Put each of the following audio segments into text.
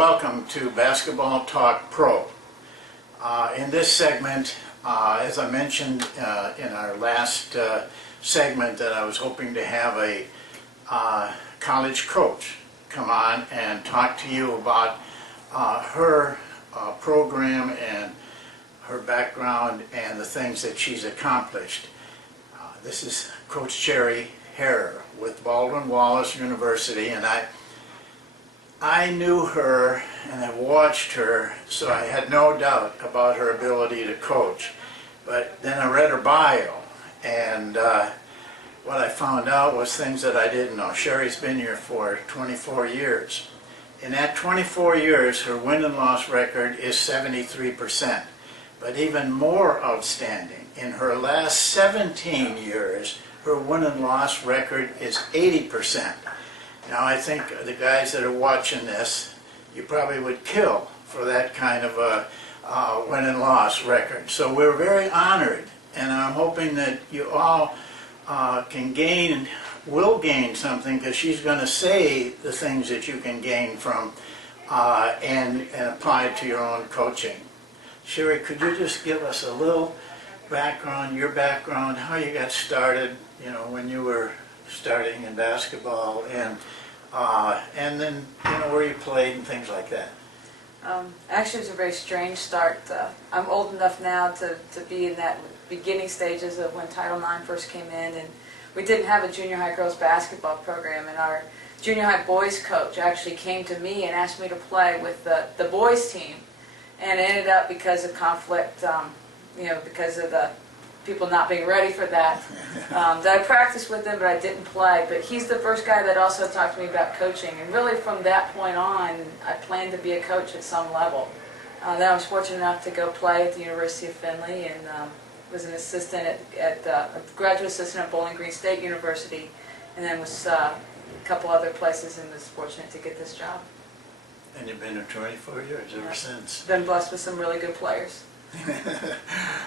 welcome to Basketball Talk Pro. In this segment, as I mentioned in our last segment, that I was hoping to have a college coach come on and talk to you about her program and her background and the things that she's accomplished. This is Coach Cherri Harrer with Baldwin Wallace University, and I knew her and I watched her, so I had no doubt about her ability to coach. But then I read her bio, and what I found out was things that I didn't know. Cherri's been here for 24 years. In that 24 years, her win and loss record is 73%. But even more outstanding, in her last 17 years, her win and loss record is 80%. Now, I think the guys that are watching this, you probably would kill for that kind of a win and loss record. So we're very honored, and I'm hoping that you all will gain something, because she's going to say the things that you can gain from and apply it to your own coaching. Cherri, could you just give us a little background, your background, how you got started, you know, when you were starting in basketball, and then, you know, where you played and things like that? Actually, it's a very strange start. I'm old enough now to be in that beginning stages of when Title IX first came in, and we didn't have a junior high girls basketball program, and our junior high boys coach actually came to me and asked me to play with the boys team, and it ended up because of conflict, you know, because of the people not being ready for that, that I practiced with him, but I didn't play. But he's the first guy that also talked to me about coaching, and really from that point on, I planned to be a coach at some level. Then I was fortunate enough to go play at the University of Findlay, and was an assistant a graduate assistant at Bowling Green State University, and then was a couple other places, and was fortunate to get this job. And you've been here 24 years ever since. Been blessed with some really good players.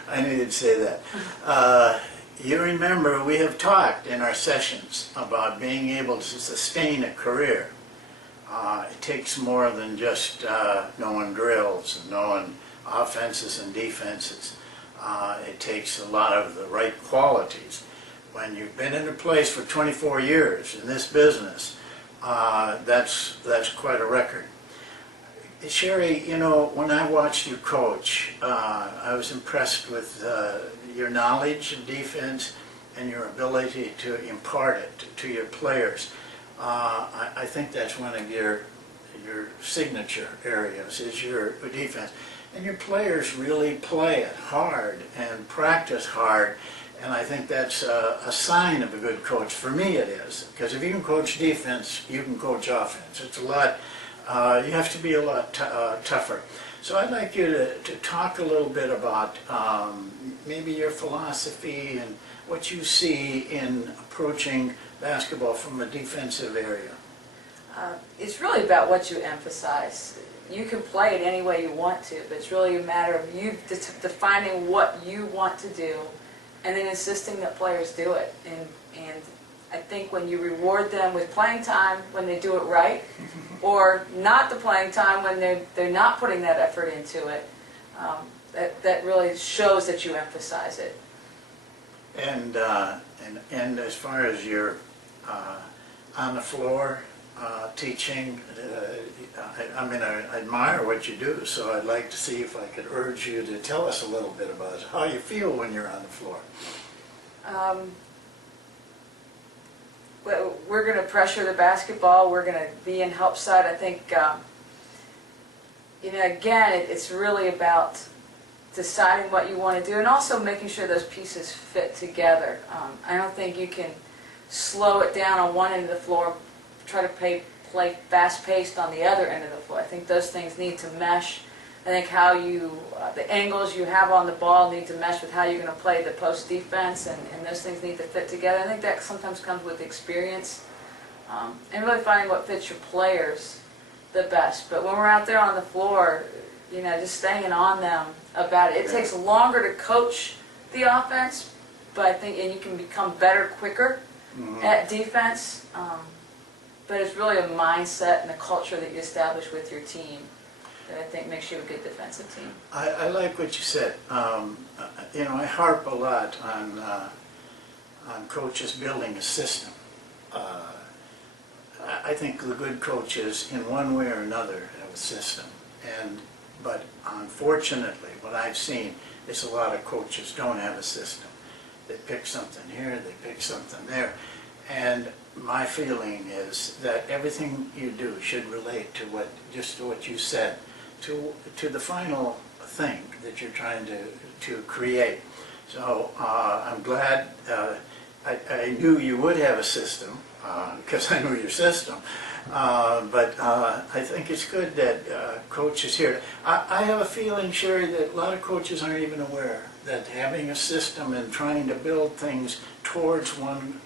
I knew you'd say that. You remember, we have talked in our sessions about being able to sustain a career. It takes more than just knowing drills and knowing offenses and defenses. It takes a lot of the right qualities. When you've been in a place for 24 years in this business, that's quite a record. Cherri, you know, when I watched you coach, I was impressed with your knowledge of defense and your ability to impart it to your players. I think that's one of your signature areas, is your defense. And your players really play it hard and practice hard, and I think that's a sign of a good coach. For me it is, because if you can coach defense, you can coach offense. It's a lot. You have to be a lot tougher. So I'd like you to talk a little bit about maybe your philosophy and what you see in approaching basketball from a defensive area. It's really about what you emphasize. You can play it any way you want to, but it's really a matter of you defining what you want to do and then insisting that players do it. And I think when you reward them with playing time when they do it right, or not the playing time when they're not putting that effort into it, that really shows that you emphasize it. And as far as your on the floor teaching, I mean, I admire what you do, so I'd like to see if I could urge you to tell us a little bit about how you feel when you're on the floor. Well, we're going to pressure the basketball. We're going to be in help side. I think, you know, again, it's really about deciding what you want to do and also making sure those pieces fit together. I don't think you can slow it down on one end of the floor, try to play fast-paced on the other end of the floor. I think those things need to mesh. I think how you, the angles you have on the ball need to mesh with how you're going to play the post defense, and those things need to fit together. I think that sometimes comes with experience, and really finding what fits your players the best. But when we're out there on the floor, you know, just staying on them about it. It takes longer to coach the offense, but I think, and you can become better quicker at defense. but it's really a mindset and a culture that you establish with your team that I think makes you a good defensive team. I like what you said. You know, I harp a lot on coaches building a system. I think the good coaches, in one way or another, have a system. But unfortunately, what I've seen is a lot of coaches don't have a system. They pick something here, they pick something there. And my feeling is that everything you do should relate to what you said, to the final thing that you're trying to create. So I'm glad, I knew you would have a system, because I knew your system. But I think it's good that coaches here. I have a feeling, Cherri, that a lot of coaches aren't even aware that having a system and trying to build things towards one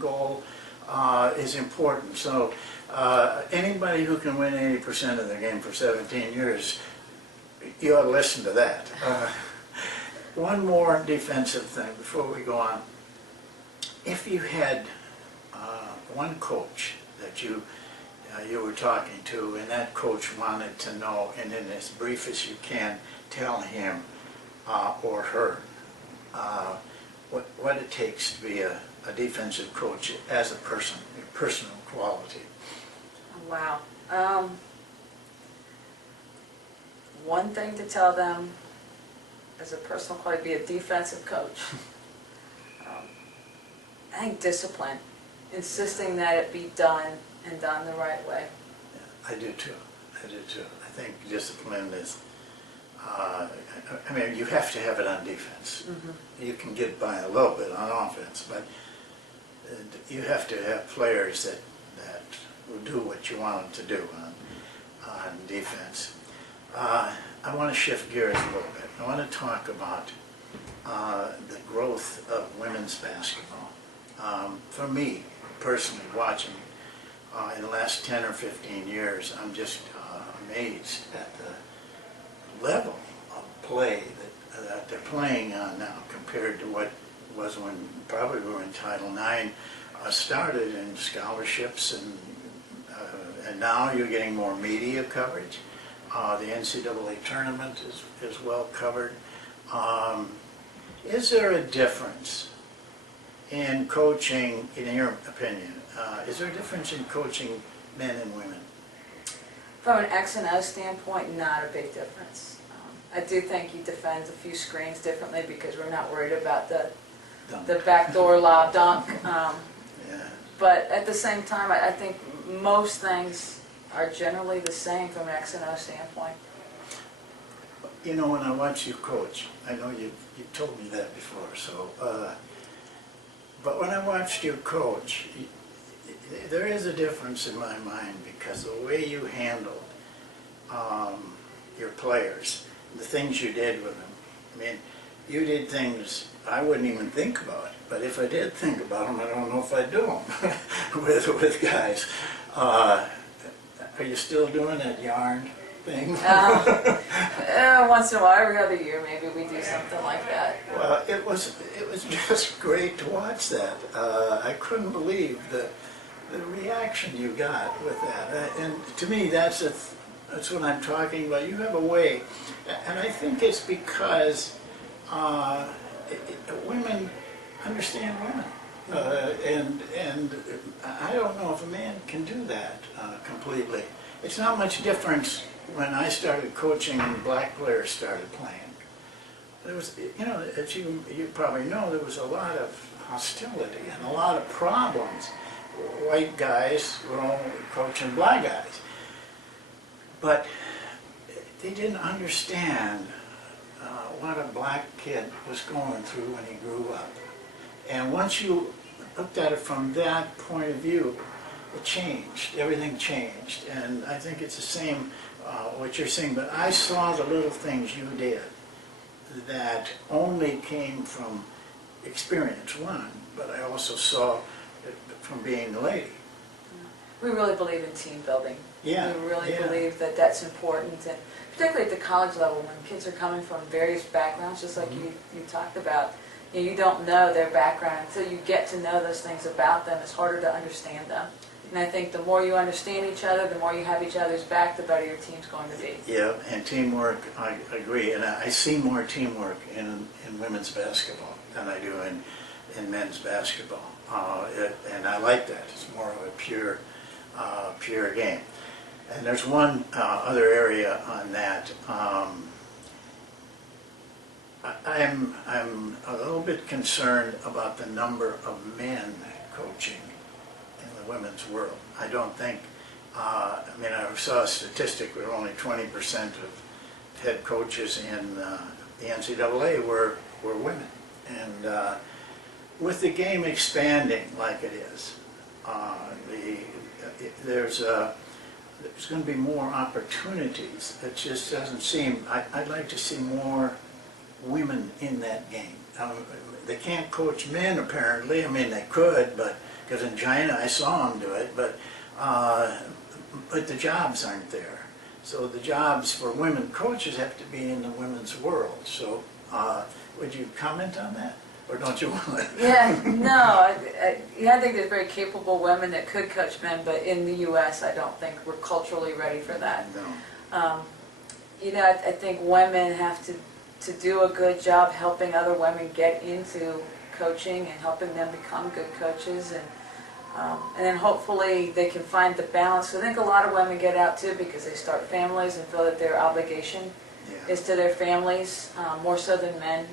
goal is important. So anybody who can win 80% of the game for 17 years, you ought to listen to that. One more defensive thing before we go on. If you had one coach that you were talking to, and that coach wanted to know, and in as brief as you can, tell him or her what it takes to be a defensive coach as a person, your personal quality. Wow. One thing to tell them as a personal quality, be a defensive coach. I think discipline, insisting that it be done and done the right way. Yeah, I do too. I do too. I think discipline is, I mean, you have to have it on defense. Mm-hmm. You can get by a little bit on offense, but you have to have players that will do what you want them to do on defense. I want to shift gears a little bit. I want to talk about the growth of women's basketball. For me, personally, watching in the last 10 or 15 years, I'm just amazed at the level of play that they're playing on now compared to what was when probably we were in Title IX started, in scholarships, and now you're getting more media coverage. The NCAA tournament is well covered. Is there a difference in coaching, in your opinion? Is there a difference in coaching men and women? From an X and O standpoint, not a big difference. I do think you defend a few screens differently because we're not worried about the backdoor lob dunk. Yeah. But at the same time, I think most things are generally the same from an X and O standpoint. You know, when I watch you coach, I know you told me that before, so, but when I watched you coach, there is a difference in my mind because the way you handled your players, the things you did with them, I mean, you did things I wouldn't even think about, but if I did think about them, I don't know if I'd do them with guys. Are you still doing that yarn thing? Once in a while, every other year, maybe we do something like that. Well, it was just great to watch that. I couldn't believe the reaction you got with that. And to me, that's what I'm talking about. You have a way, and I think it's because women understand women. And I don't know if a man can do that completely. It's not much difference when I started coaching and black players started playing. There was, you know, as you probably know, there was a lot of hostility and a lot of problems. White guys were only coaching black guys. But they didn't understand what a black kid was going through when he grew up. And once you looked at it from that point of view, it changed. Everything changed. And I think it's the same what you're saying. But I saw the little things you did that only came from experience, one, but I also saw it from being a lady. We really believe in team building. Yeah. We really Yeah. believe that that's important, and particularly at the college level when kids are coming from various backgrounds, just like you talked about. You don't know their background until you get to know those things about them. It's harder to understand them. And I think the more you understand each other, the more you have each other's back, the better your team's going to be. Yeah, and teamwork, I agree, and I see more teamwork in women's basketball than I do in men's basketball, and I like that. It's more of a pure game. And there's one other area on that. I'm a little bit concerned about the number of men coaching in the women's world. I don't think, I saw a statistic where only 20% of head coaches in the NCAA were women. And with the game expanding like it is, there's going to be more opportunities. It just doesn't seem, I'd like to see more women in that game. They can't coach men apparently. I mean, they could, but because in China I saw them do it, but the jobs aren't there. So the jobs for women coaches have to be in the women's world. So would you comment on that? Or don't you want to? Yeah, no, I think there's very capable women that could coach men, but in the U.S. I don't think we're culturally ready for that. No. I think women have to do a good job helping other women get into coaching and helping them become good coaches, and then hopefully they can find the balance. So I think a lot of women get out too because they start families and feel that their obligation is to their families, more so than men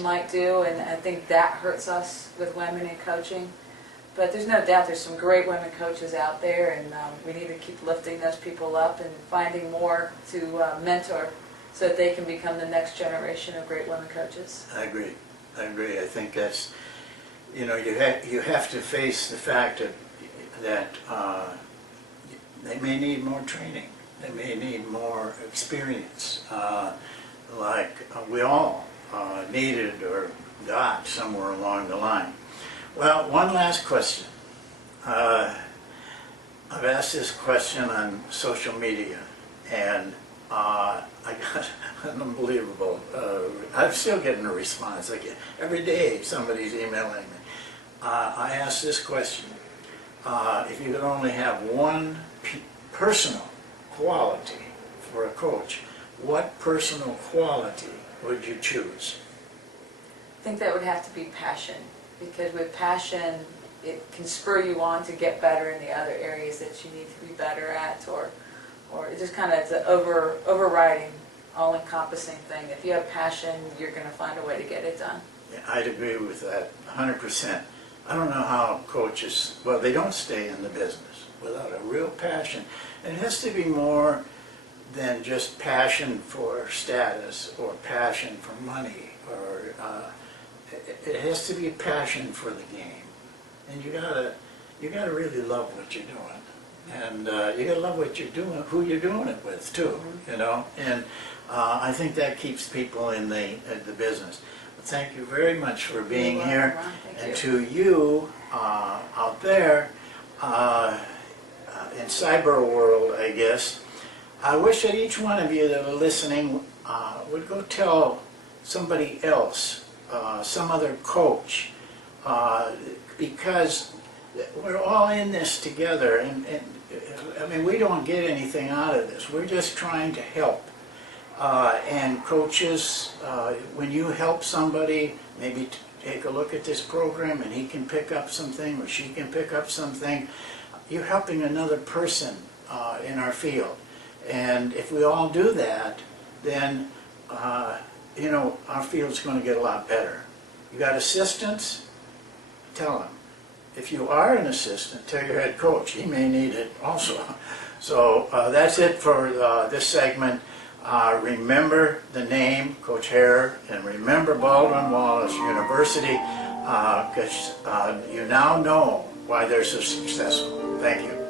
might do, and I think that hurts us with women in coaching. But there's no doubt there's some great women coaches out there, and we need to keep lifting those people up and finding more to mentor so that they can become the next generation of great women coaches. I agree. I think that's, you have to face the fact that they may need more training. They may need more experience, like we all needed or got somewhere along the line. Well, one last question. I've asked this question on social media, and I got an unbelievable, I'm still getting a response. Every day somebody's emailing me. I asked this question. If you could only have one personal quality for a coach, what personal quality would you choose? I think that would have to be passion, because with passion it can spur you on to get better in the other areas that you need to be better at, or it just kind of, it's an overriding, all-encompassing thing. If you have passion, you're going to find a way to get it done. Yeah, I'd agree with that 100%. I don't know how coaches, well, they don't stay in the business without a real passion. And it has to be more than just passion for status or passion for money, or it has to be passion for the game. And you gotta really love what you're doing, and you gotta love what you're doing, who you're doing it with too. And I think that keeps people in the business. But thank you very much for being here, and to you out there in cyber world, I guess. I wish that each one of you that are listening would go tell somebody else, some other coach, because we're all in this together, and I mean, we don't get anything out of this. We're just trying to help. And coaches, when you help somebody, maybe take a look at this program and he can pick up something or she can pick up something, you're helping another person in our field. And if we all do that, then our field's going to get a lot better. You got assistants? Tell them. If you are an assistant, tell your head coach. He may need it also. So that's it for this segment. Remember the name, Coach Harrer, and remember Baldwin Wallace University, because you now know why they're so successful. Thank you.